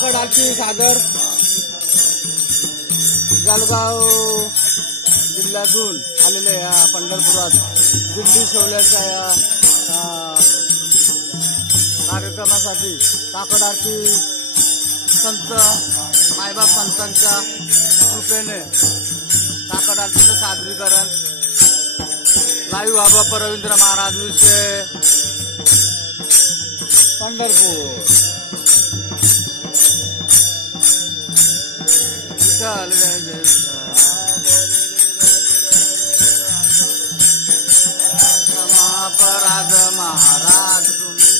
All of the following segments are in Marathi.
काकडाची सादर जळगाव जिल्ह्यातून आलेले या पंढरपुरात दिंडी सोहळ्याच्या या कार्यक्रमासाठी काकड आरती संत मायबाप संतांच्या कृपेने काकड आरतीचं सादरीकरण लाईव्ह आबाप रवींद्र महाराज विषय पंढरपूर चल अपराध महाराज तुम्ही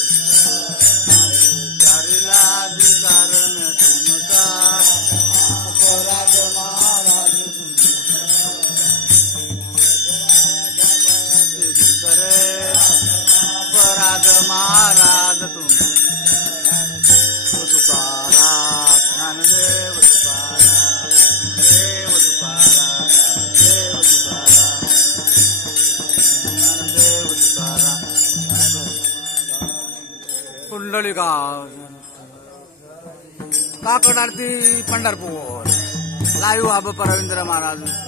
चारीला अधिकारण तुमचा अपराध महाराज तुम्ही करे अपराध महाराज तुम्ही तुकारा ज्ञानदेव तुकारा देव तुकारा देव तुकारा ज्ञानदेव तुकारा कुंडलिका काकड आरती पंढरपूर लाईव्ह आबाप रवींद्र महाराज